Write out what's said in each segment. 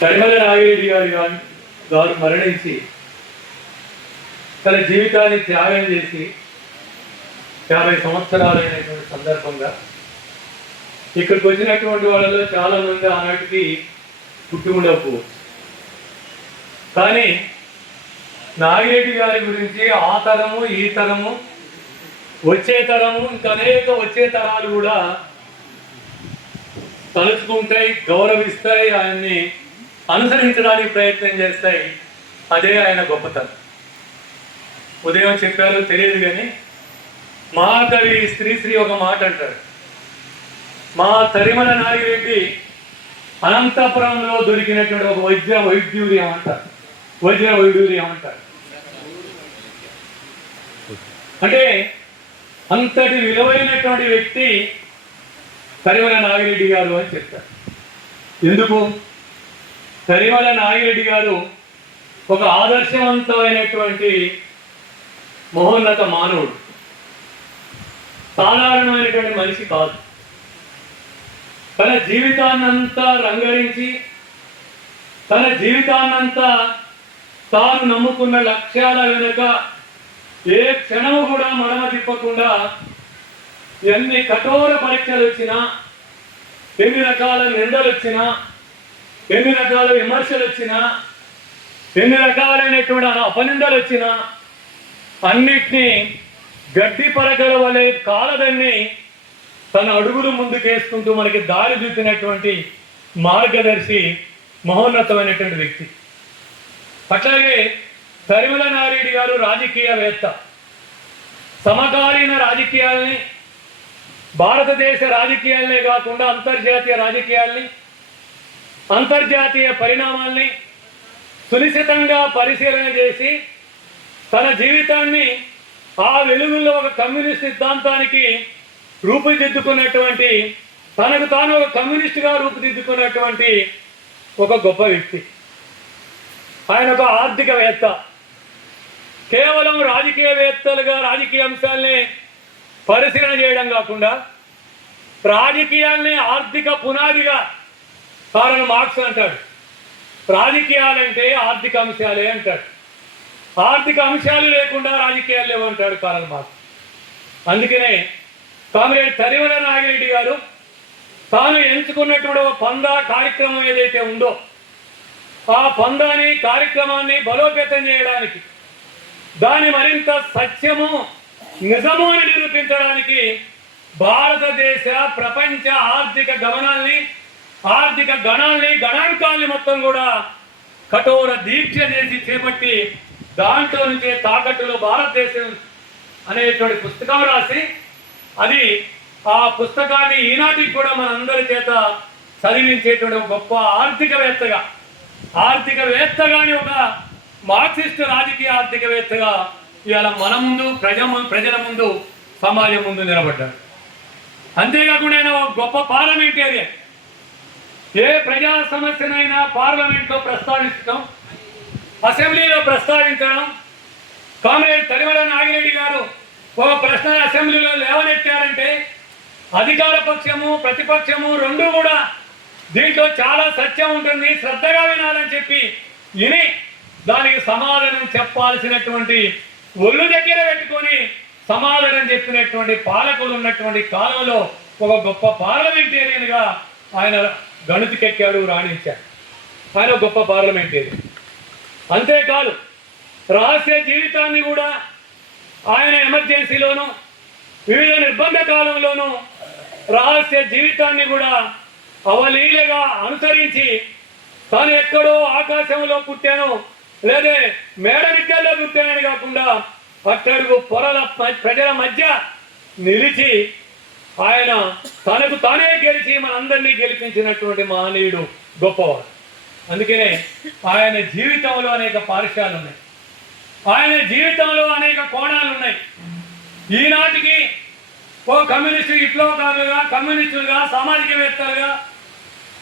తరిమల నాగిరెడ్డి గారు మరణించి తన జీవితాన్ని త్యాగం చేసి 50 సంవత్సరాలైనటువంటి సందర్భంగా ఇక్కడికి వచ్చినటువంటి వాళ్ళలో చాలా మంది ఆనాటికి పుట్టి ఉండకపోవచ్చు. కానీ నాగిరెడ్డి గారి గురించి ఆ తరము ఈ తరము వచ్చే తరము ఇంకా అనేక వచ్చే తరాలు కూడా తలుచుకుంటాయి, గౌరవిస్తాయి, ఆయన్ని అనుసరించడానికి ప్రయత్నం చేస్తాయి. అదే ఆయన గొప్పతనం. ఉదయం చెప్పారో తెలియదు కానీ మహాకవి శ్రీశ్రీ ఒక మాట అంటాడు, మా తరిమల నాగిరెడ్డి అనంతపురంలో దొరికినటువంటి ఒక వైడ్యూర్యం అంటారు, వజ్ర వైడూర్యం అంటారు. అంటే అంతటి విలువైనటువంటి వ్యక్తి తరిమల నాగిరెడ్డి గారు అని చెప్తారు. ఎందుకు? తరిమల నాగిరెడ్డి గారు ఒక ఆదర్శవంతమైనటువంటి మహోన్నత మానవుడు, సాధారణమైనటువంటి మనిషి కాదు. తన జీవితాన్నంతా రంగరించి, తన జీవితాన్నంతా తాను నమ్ముకున్న లక్ష్యాల వెనుక ఏ క్షణము కూడా మడమ తిప్పకుండా ఎన్ని కఠోర పరీక్షలు వచ్చినా, ఎన్ని రకాల నిందలు వచ్చినా, ఎన్ని రకాల విమర్శలు వచ్చినా, ఎన్ని రకాలైనటువంటి అపనిందలు వచ్చినా అన్నిటినీ గడ్డి పరకల వలె కాలదన్ని తన అడుగులు ముందుకేసుకుంటూ మనకి దారి చూపినటువంటి మార్గదర్శి, మహోన్నతమైనటువంటి వ్యక్తి. అట్లాగే తరిమల నాగిరెడ్డి గారు రాజకీయవేత్త. సమకాలీన రాజకీయాల్ని, భారతదేశ రాజకీయాలనే కాకుండా అంతర్జాతీయ రాజకీయాల్ని, అంతర్జాతీయ పరిణామాల్ని సునిశ్చితంగా పరిశీలన చేసి తన జీవితాన్ని ఆ వెలుగుల్లో ఒక కమ్యూనిస్ట్ సిద్ధాంతానికి రూపుదిద్దుకున్నటువంటి, తనకు తాను ఒక కమ్యూనిస్టుగా రూపుదిద్దుకున్నటువంటి ఒక గొప్ప వ్యక్తి. ఆయన ఒక ఆర్థికవేత్త. కేవలం రాజకీయవేత్తలుగా రాజకీయ అంశాలని పరిశీలన చేయడం కాకుండా రాజకీయాల్ని ఆర్థిక పునాదిగా కారల్ మార్క్స్ అంటాడు. రాజకీయాలంటే ఆర్థిక అంశాలే అంటాడు. ఆర్థిక అంశాలు లేకుండా రాజకీయాలు లేవంటాడు కారల్ మార్క్స్. అందుకనే కామ్రేడ్ తరిమల నాగిరెడ్డి గారు తాను ఎంచుకున్నటువంటి ఒక పందా కార్యక్రమం ఏదైతే ఉందో ఆ పందాని కార్యక్రమాన్ని బలోపేతం చేయడానికి, దాని మరింత సత్యము నిజము అని నిరూపించడానికి భారతదేశ ప్రపంచ ఆర్థిక గణాంకాల్ని మొత్తం కూడా కఠోర దీక్ష చేసి చేపట్టి దాంట్లో నుంచే తాకట్టులో భారతదేశం అనేటువంటి పుస్తకం రాసి, అది ఆ పుస్తకాన్ని ఈనాటికి కూడా మనందరి చేత చదివించేటువంటి ఒక గొప్ప ఆర్థికవేత్తగాని ఒక మార్క్సిస్ట్ రాజకీయ ఆర్థికవేత్తగా ఇవాళ మన ముందు ప్రజల ముందు సమాజం ముందు నిలబడ్డాడు. అంతేకాకుండా ఆయన ఒక గొప్ప పార్లమెంటేరియన్. ఏ ప్రజా సమస్యనైనా పార్లమెంట్లో ప్రస్తావించడం, అసెంబ్లీలో ప్రస్తావించడం. కామ్రేడ్ తరిమల నాగిరెడ్డి గారు ఒక ప్రశ్న అసెంబ్లీలో లేవనెత్తారంటే అధికార పక్షము ప్రతిపక్షము రెండు కూడా దీంట్లో చాలా సత్యం ఉంటుంది, శ్రద్ధగా వినాలని చెప్పి విని దానికి సమాధానం చెప్పాల్సినటువంటి ఒళ్ళు దగ్గర పెట్టుకొని సమాధానం చెప్పినటువంటి పాలకులు ఉన్నటువంటి కాలంలో ఒక గొప్ప పార్లమెంటేరియన్గా ఆయన గణితికెక్కాడు, రాణించాడు. ఆయన గొప్ప పార్లమెంటేరియన్. అంతేకాదు రహస్య జీవితాన్ని కూడా ఆయన ఎమర్జెన్సీలోనూ వివిధ నిర్బంధ కాలంలోనూ రహస్య జీవితాన్ని కూడా అవలీలగా అనుసరించి తాను ఎక్కడో ఆకాశంలో పుట్టాను లేదా మేడ విద్యలో పుట్టానని కాకుండా అట్టడుగు పొరల ప్రజల మధ్య నిలిచి ఆయన తనకు తానే గెలిచి మనందరినీ గెలిపించినటువంటి మహనీయుడు, గొప్పవాడు. అందుకనే ఆయన జీవితంలో అనేక పార్శ్వాలు ఉన్నాయి, ఆయన జీవితంలో అనేక కోణాలు ఉన్నాయి. ఈనాటికి ఓ కమ్యూనిస్టు విప్లవకారులుగా, కమ్యూనిస్టులుగా, సామాజికవేత్తలుగా,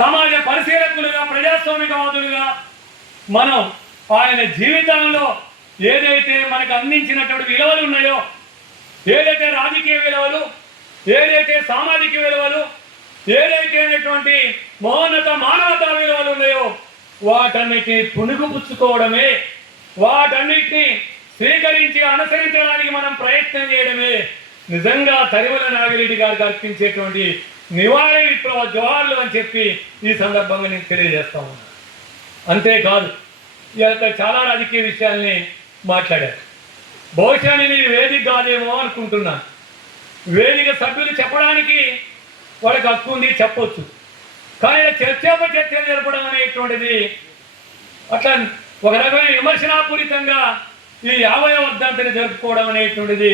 సమాజ పరిశీలకులుగా, ప్రజాస్వామికవాదులుగా మనం ఆయన జీవితంలో ఏదైతే మనకు అందించినటువంటి విలువలు ఉన్నాయో, ఏదైతే రాజకీయ విలువలు, ఏదైతే సామాజిక విలువలు, ఏదైతే మహోన్నత మానవతా విలువలు ఉన్నాయో వాటన్నిటిని పుణుకుపుచ్చుకోవడమే, వాటన్నిటిని స్వీకరించి అనుసరించడానికి మనం ప్రయత్నం చేయడమే నిజంగా తరివల నాగిరెడ్డి గారికి అర్పించేటువంటి నివాళి విప్లవ జోహార్లు అని చెప్పి ఈ సందర్భంగా నేను తెలియజేస్తా ఉన్నాను. అంతేకాదు ఇక చాలా రాజకీయ విషయాల్ని మాట్లాడారు. బహుశా నేను ఈ వేదిక కాదేమో అనుకుంటున్నాను. వేదిక సభ్యులు చెప్పడానికి వాళ్ళకి హక్కు ఉంది, చెప్పొచ్చు. కానీ చర్చలు జరపడం అనేటువంటిది అట్లా ఒక రకమైన విమర్శనాపూరితంగా ఈ 50వ వర్ధంతిని జరుపుకోవడం అనేటువంటిది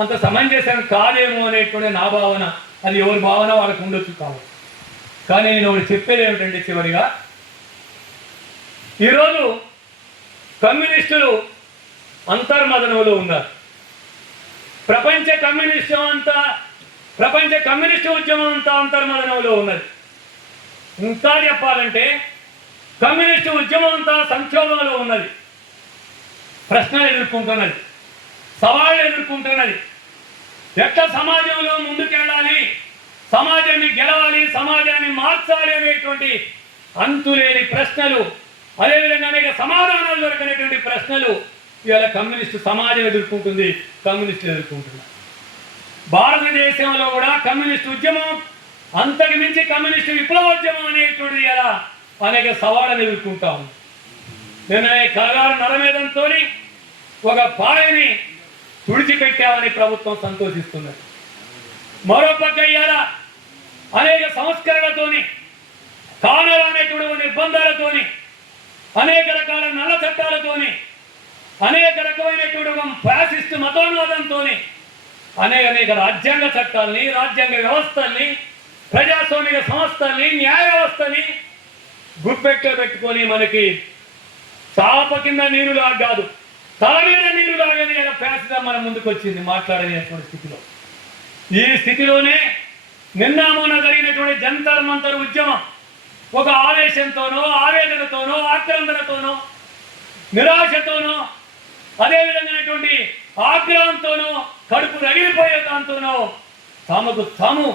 అంత సమంజసం కాదేమో అనేటువంటి నా భావన. అది ఎవరి భావన వాళ్ళకు ఉండొచ్చు కావచ్చు. కానీ నేను ఒకటి చెప్పేది ఏమిటంటే, చివరిగా ఈరోజు కమ్యూనిస్టులు అంతర్మదనంలో ఉన్నారు. ప్రపంచ కమ్యూనిస్టు ఉద్యమం అంతా అంతర్మదనంలో ఉన్నది. ఇంకా చెప్పాలంటే కమ్యూనిస్టు ఉద్యమం అంతా సంక్షోభంలో ఉన్నది. ప్రశ్నలు ఎదుర్కొంటున్నది, సవాళ్ళు ఎదుర్కొంటున్నది. ఎట్లా సమాజంలో ముందుకెళ్ళాలి, సమాజాన్ని గెలవాలి, సమాజాన్ని మార్చాలి అనేటువంటి అంతులేని ప్రశ్నలు, అదేవిధంగా అనేక సమాధానాలు దొరకనేటువంటి ప్రశ్నలు ఇవాళ కమ్యూనిస్టు సమాజం ఎదుర్కొంటుంది, కమ్యూనిస్టులు ఎదుర్కొంటున్నారు. భారతదేశంలో కూడా కమ్యూనిస్టు ఉద్యమం, అంతకు మించి కమ్యూనిస్టు విప్లవోద్యమం అనేటువంటిది ఇలా అనేక సవాళ్ళను ఎదుర్కొంటా ఉంది. నిన్న కలగారు నరమేదంతో ఒక పాయని తుడిచిపెట్టామని ప్రభుత్వం సంతోషిస్తున్నది. మరోపక్క ఇవాళ అనేక సంస్కరణలతోని, కానూరు అనేటువంటి నిర్బంధాలతోని, అనేక రకాల నల్ల చట్టాలతోని, అనేక రకమైనటువంటి ఫ్యాసిస్టు మతోన్వాదంతో అనేక రాజ్యాంగ చట్టాలని, రాజ్యాంగ వ్యవస్థల్ని, ప్రజాస్వామిక సంస్థల్ని, న్యాయ వ్యవస్థని గుప్పెట్లో పెట్టుకొని మనకి చాప కింద నీరులాగా కాదు, తల మీద నీరులాగానే ఇలా ఫ్యాసిజం మన ముందుకు వచ్చింది మాట్లాడనేటువంటి స్థితిలో. ఈ స్థితిలోనే నిన్న మొన్న జరిగినటువంటి జంతర్ మంతర్ ఉద్యమం ఒక ఆవేశంతోనో, ఆవేదనతోనో, ఆక్రందనతోనో, నిరాశతోనో, అదేవిధమైనటువంటి ఆగ్రహంతోనో, కడుపు రగిలిపోయే దాంతోనో తమకు తాము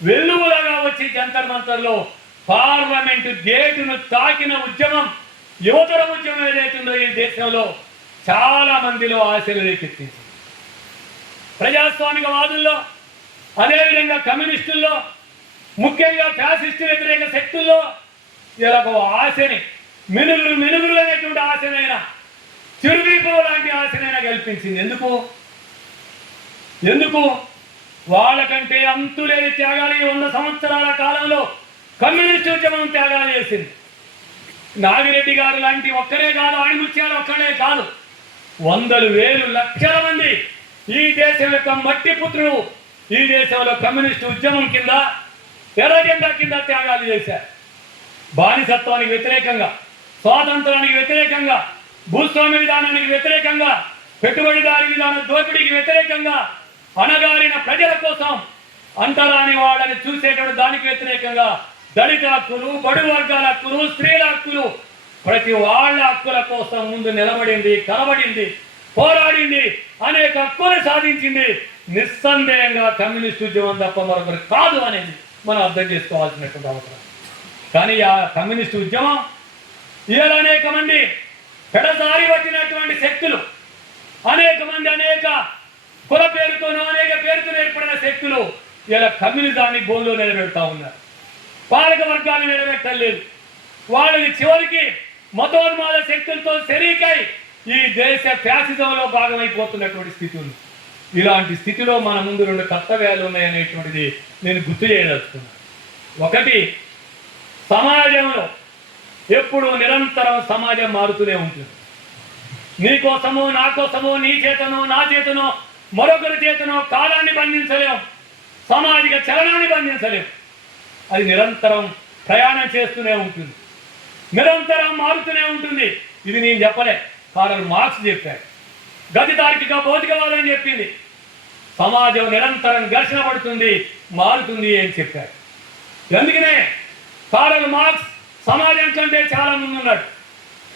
వెల్లువలాగా వచ్చి జంతర్ మంతర్లో పార్లమెంటు గేటును తాకిన ఉద్యమం, యువతర ఉద్యమం ఏదైతుందో ఈ దేశంలో చాలా మందిలో ఆశలు రేకెత్తించింది. ప్రజాస్వామిక వాదుల్లో, అదేవిధంగా కమ్యూనిస్టుల్లో, ముఖ్యంగా ఫ్యాసిస్టు వ్యతిరేక శక్తుల్లో ఇలా ఒక ఆశని, మినుగులు అనేటువంటి ఆశనైనా, చిరుదీపం లాంటి ఆశనైనా కల్పించింది. ఎందుకు వాళ్ళకంటే అంతులేని త్యాగాలు 100 సంవత్సరాల కాలంలో కమ్యూనిస్టు ఉద్యమం త్యాగాలు చేసింది. నాగిరెడ్డి గారు లాంటి ఒక్కరే కాదు, ఆణిముత్యాలు ఒక్కడే కాదు, వందలు వేలు లక్షల మంది ఈ దేశం యొక్క మట్టి పుత్రులు ఈ దేశంలో కమ్యూనిస్టు ఉద్యమం కింద, ఎర్ర జెండా కింద త్యాగాలు చేశారు. బానిసత్వానికి వ్యతిరేకంగా, స్వాతంత్రానికి వ్యతిరేకంగా, భూస్వామ్య విధానానికి వ్యతిరేకంగా, పెట్టుబడిదారి విధాన దోపిడీకి వ్యతిరేకంగా, అణగారిన ప్రజల కోసం, అంటరాని వాళ్ళని చూసేటువంటి దానికి వ్యతిరేకంగా దళిత హక్కులు, బడుగు వర్గాల హక్కులు, స్త్రీల హక్కులు, ప్రతి వాళ్ళ హక్కుల కోసం ముందు నిలబడింది, కలబడింది, పోరాడింది, అనేక హక్కులు సాధించింది. నిస్సందేహంగా కమ్యూనిస్టు ఉద్యమం తప్ప మరొకరు కాదు అనేది మనం అర్థం చేసుకోవాల్సినటువంటి అవసరం. కానీ ఆ కమ్యూనిస్టు ఉద్యమం ఇవాళ అనేక మంది పెడదారి పట్టినటువంటి శక్తులు, అనేక మంది అనేక కుల పేరుతోనూ, అనేక పేరుతో ఏర్పడిన శక్తులు ఇలా కమ్యూనిజాన్ని బోన్లో నిలబెడతా ఉన్నారు. పాలక వర్గాన్ని నిలబెట్టలేదు. వాళ్ళని చివరికి మతోన్మాద శక్తులతో శరీకై ఈ దేశ ఫ్యాసిజంలో భాగమైపోతున్నటువంటి స్థితి ఉంది. ఇలాంటి స్థితిలో మన ముందు 2 కర్తవ్యాలు ఉన్నాయనేటువంటిది నేను గుర్తు చేయదలుచుకున్నాను. ఒకటి, సమాజంలో ఎప్పుడు నిరంతరం సమాజం మారుతూనే ఉంటుంది. నీ కోసమో, నా కోసమో, నీ చేతనో, నా చేతనో, మరొకరి చేతనో కాలాన్ని బంధించలేం, సామాజిక చలనాన్ని బంధించలేం. అది నిరంతరం ప్రయాణం చేస్తూనే ఉంటుంది, నిరంతరం మారుతూనే ఉంటుంది. ఇది నేను చెప్పలే, కార్ల్ మార్క్స్ చెప్పాడు. గతి తార్కిక భౌతికవాదం చెప్పింది. సమాజం నిరంతరం ఘర్షణ పడుతుంది, మారుతుంది అని చెప్పాడు. అందుకనే కార్ల్ మార్క్స్ సమాజం కంటే చాలా ముందున్నాడు.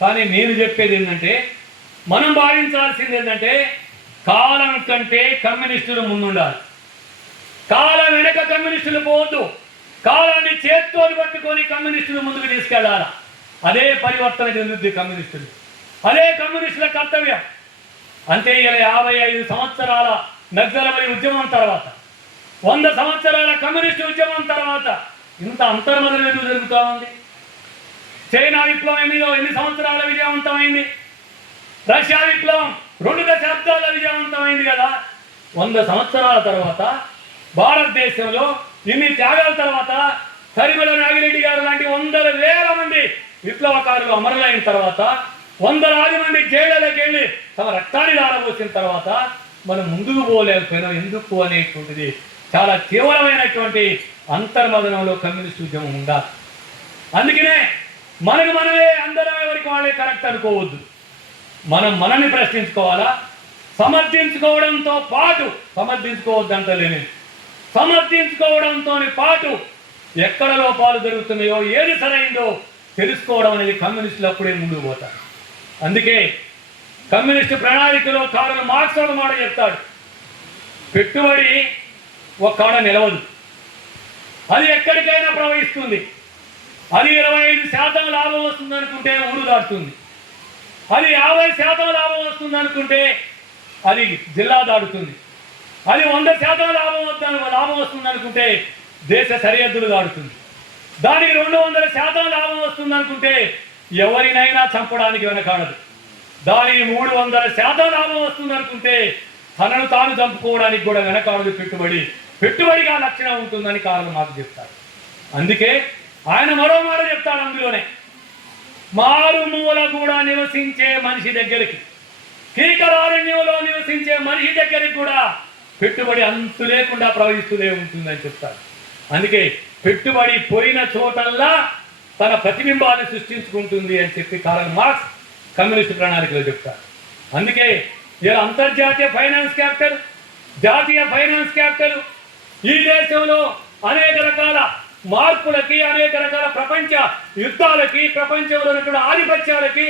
కానీ నేను చెప్పేది ఏంటంటే, మనం భావించాల్సింది ఏంటంటే, కాలం కంటే కమ్యూనిస్టులు ముందుండాలి. కాలం వెనక కమ్యూనిస్టులు పోవద్దు, కాలాన్ని చేత్తోని పట్టుకొని కమ్యూనిస్టులు ముందుకు తీసుకెళ్లాలి. అదే పరివర్తన చెందుద్ది కమ్యూనిస్టులు, అదే కమ్యూనిస్టుల కర్తవ్యం. అంతే ఇలా 55 సంవత్సరాల నక్సలబరీ ఉద్యమం తర్వాత, 100 సంవత్సరాల కమ్యూనిస్టు ఉద్యమం తర్వాత ఇంత అంతర్మదనం ఎందుకు జరుగుతూ ఉంది? చైనా విప్లవం ఎన్ని సంవత్సరాల విజయవంతమైంది? రష్యా విప్లవం 2 దశాబ్దాల విజయవంతమైంది కదా. 100 సంవత్సరాల తర్వాత భారతదేశంలో ఇన్ని త్యాగాల తర్వాత తరిమల నాగిరెడ్డి గారు లాంటి వందల వేల మంది విప్లవకారులు అమరులైన తర్వాత, వందలాది మంది జైళ్ళకి వెళ్ళి తమ రక్తాన్ని దారబోసిన తర్వాత మనం ముందుకు పోలేకపోయినాం. ఎందుకు అనేటువంటిది చాలా తీవ్రమైనటువంటి అంతర్మదనంలో కమ్యూనిస్ట్ ఉద్యమం ఉండాలి. అందుకనే మనమే అందరం ఎవరికి వాళ్ళే కరెక్ట్ అనుకోవద్దు. మనల్ని ప్రశ్నించుకోవాలా. సమర్థించుకోవడంతో పాటు, సమర్థించుకోవద్దంటలేని, సమర్థించుకోవడంతో పాటు ఎక్కడ లోపాలు జరుగుతున్నాయో, ఏది సరైందో తెలుసుకోవడం అనేది కమ్యూనిస్టులు అప్పుడే ముందుకు పోతారు. అందుకే కమ్యూనిస్టు ప్రణాళికలో కార్ల్ మార్క్స్ ఒక మాట చెప్తాడు, పెట్టుబడి ఒక్కడ నిలవదు, అది ఎక్కడికైనా ప్రవహిస్తుంది. అది 25% లాభం వస్తుంది అనుకుంటే ఊరు దాటుతుంది. అది 50% లాభం వస్తుంది అనుకుంటే అది జిల్లా దాటుతుంది. అది 100% లాభం వస్తుంది అనుకుంటే దేశ సరిహద్దులు దాటుతుంది. దానికి 200% లాభం వస్తుంది అనుకుంటే ఎవరినైనా చంపడానికి వెనకాడదు. దానికి 300% లాభం వస్తుంది అనుకుంటే తనను తాను చంపుకోవడానికి కూడా వెనకాడదు. పెట్టుబడిగా లక్షణం ఉంటుందని కార్ల్ మార్క్స్ చెప్తారు. అందుకే ఆయన మరో మాట చెప్తాడు అందులోనే, మారుమూల కూడా నివసించే మనిషి దగ్గరికి, కీకరారణ్యంలో నివసించే మనిషి దగ్గరికి కూడా పెట్టుబడి అంతు లేకుండా ప్రవహిస్తూనే ఉంటుందని చెప్తారు. అందుకే పెట్టుబడి పోయిన చోటల్లా తన ప్రతిబింబాన్ని సృష్టించుకుంటుంది అని చెప్పి కార్ల్ మార్క్స్ కమ్యూనిస్టు ప్రణాళికలో చెప్తారు. అందుకే ఇలా అంతర్జాతీయ ఫైనాన్స్ క్యాపిటల్, జాతీయ ఫైనాన్స్ క్యాపిటల్ ఈ దేశంలో అనేక రకాల మార్పులకి, అనేక రకాల ప్రపంచ యుద్ధాలకి, ప్రపంచంలో ఉన్నటువంటి ఆధిపత్యాలకి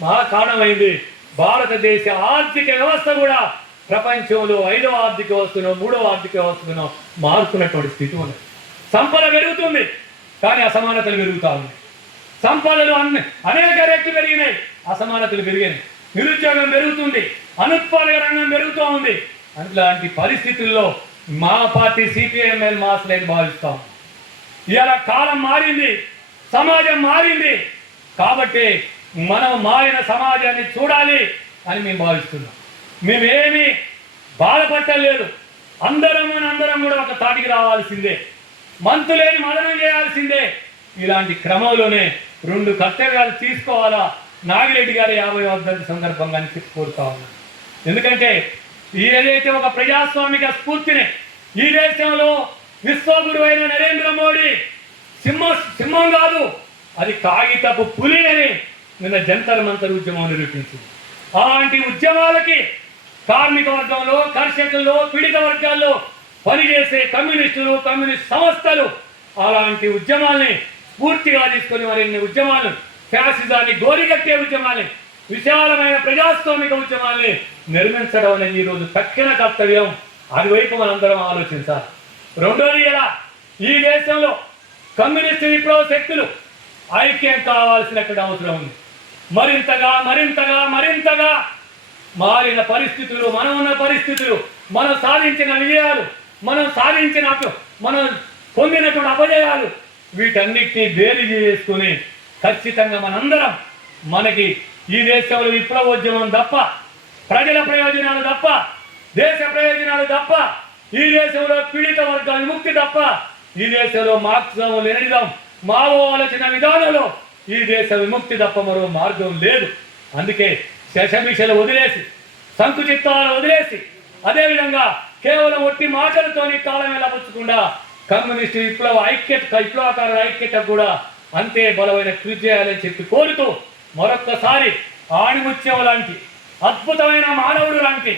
మహా కారణమైంది. భారతదేశ ఆర్థిక వ్యవస్థ కూడా ప్రపంచంలో 5వ ఆర్థిక వ్యవస్థను, 3వ ఆర్థిక వ్యవస్థను మారుతున్నటువంటి స్థితి ఉంది. సంపద పెరుగుతుంది కానీ అసమానతలు పెరుగుతూ ఉన్నాయి. సంపదలు అనేక రెట్లు పెరిగినాయి, అసమానతలు పెరిగినాయి. నిరుద్యోగం పెరుగుతుంది, అనుత్పాదక రంగం పెరుగుతూ ఉంది. అలాంటి పరిస్థితుల్లో మా పార్టీ సిపిఐఎంఎల్ మాసలేని భావిస్తాం. ఇవాళ కాలం మారింది, సమాజం మారింది కాబట్టి మనం మారిన సమాజాన్ని చూడాలి అని మేము భావిస్తున్నాం. మేమేమీ బాధపట్టలేదు. అందరం కూడా ఒక తాటికి రావాల్సిందే, మంతులేని మదనం చేయాల్సిందే. ఇలాంటి క్రమంలోనే 2 కర్తవ్యాలు తీసుకోవాలా. నాగిరెడ్డి గారి 50వ వర్ధంతి సందర్భంగా కోరుతా ఉన్నాను. ఎందుకంటే ఏదైతే ఒక ప్రజాస్వామిక స్ఫూర్తిని ఈ దేశంలో విశ్వగురు అయిన నరేంద్ర మోడీ సింహం కాదు, అది కాగితపు పులి అని నిన్న జంతర్ మంతర్ ఉద్యమం నిరూపించింది. అలాంటి ఉద్యమాలకి కార్మిక వర్గంలో, కర్షకుల్లో, పీడిత వర్గాల్లో పనిచేసే కమ్యూనిస్టులు, కమ్యూనిస్ట్ సంస్థలు అలాంటి ఉద్యమాల్ని స్ఫూర్తిగా తీసుకొని మరిన్ని ఉద్యమాలు, ఫ్యాసిజాన్ని గోరిగట్టే ఉద్యమాల్ని, విశాలమైన ప్రజాస్వామిక ఉద్యమాల్ని నిర్మించడం అనేది ఈరోజు తక్షణ కర్తవ్యం. అటువైపు మనందరం ఆలోచించాలి. రెండోది, ఎలా ఈ దేశంలో కమ్యూనిస్టు విప్లవ శక్తులు ఐక్యం కావాల్సినటువంటి అవసరం ఉంది. మరింతగా మారిన పరిస్థితులు, మనం ఉన్న పరిస్థితులు, మనం సాధించిన విజయాలు, మనం పొందినటువంటి అపజయాలు, వీటన్నిటినీ బేరీజు చేసుకుని ఖచ్చితంగా మనందరం మనకి ఈ దేశంలో విప్లవోద్యమం తప్ప, ప్రజల ప్రయోజనాలు తప్ప, దేశ ప్రయోజనాలు తప్ప, ఈ దేశంలో పీడిత వర్గాల విముక్తి తప్ప, ఈ దేశంలో మార్క్సిజం, లెనినిజం, మావో ఆలోచన విధానంలో ఈ దేశ విముక్తి తప్ప మరో మార్గం లేదు. అందుకే శశభిషలు వదిలేసి, సంకుచిత్తాలు వదిలేసి, అదేవిధంగా కేవలం ఒట్టి మాటలతోని కాలం వెళ్ళపుచ్చకుండా కమ్యూనిస్టు విప్లవకారుల ఐక్యత కూడా అంతే బలమైన కృషి చేయాలని చెప్పి కోరుతూ మరొక్కసారి ఆణిముత్యం లాంటి అద్భుతమైన మానవుడు లాంటి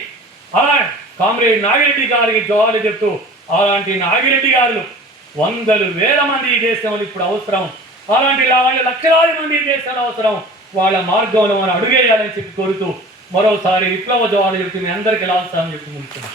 అలా కామ్రేడ్ నాగిరెడ్డి గారికి జవాలు చెప్తూ, అలాంటి నాగిరెడ్డి గారు వందలు వేల మంది ఈ దేశంలో ఇప్పుడు అవసరం. అలాంటి లక్షలాది మంది ఈ దేశంలో అవసరం. వాళ్ళ మార్గంలో మనం అడుగేయాలని చెప్పి కోరుతూ మరోసారి విప్లవ జవాలు చెప్తూ మీ అందరికీ లాభం చెప్పి ముగిస్తున్నాం.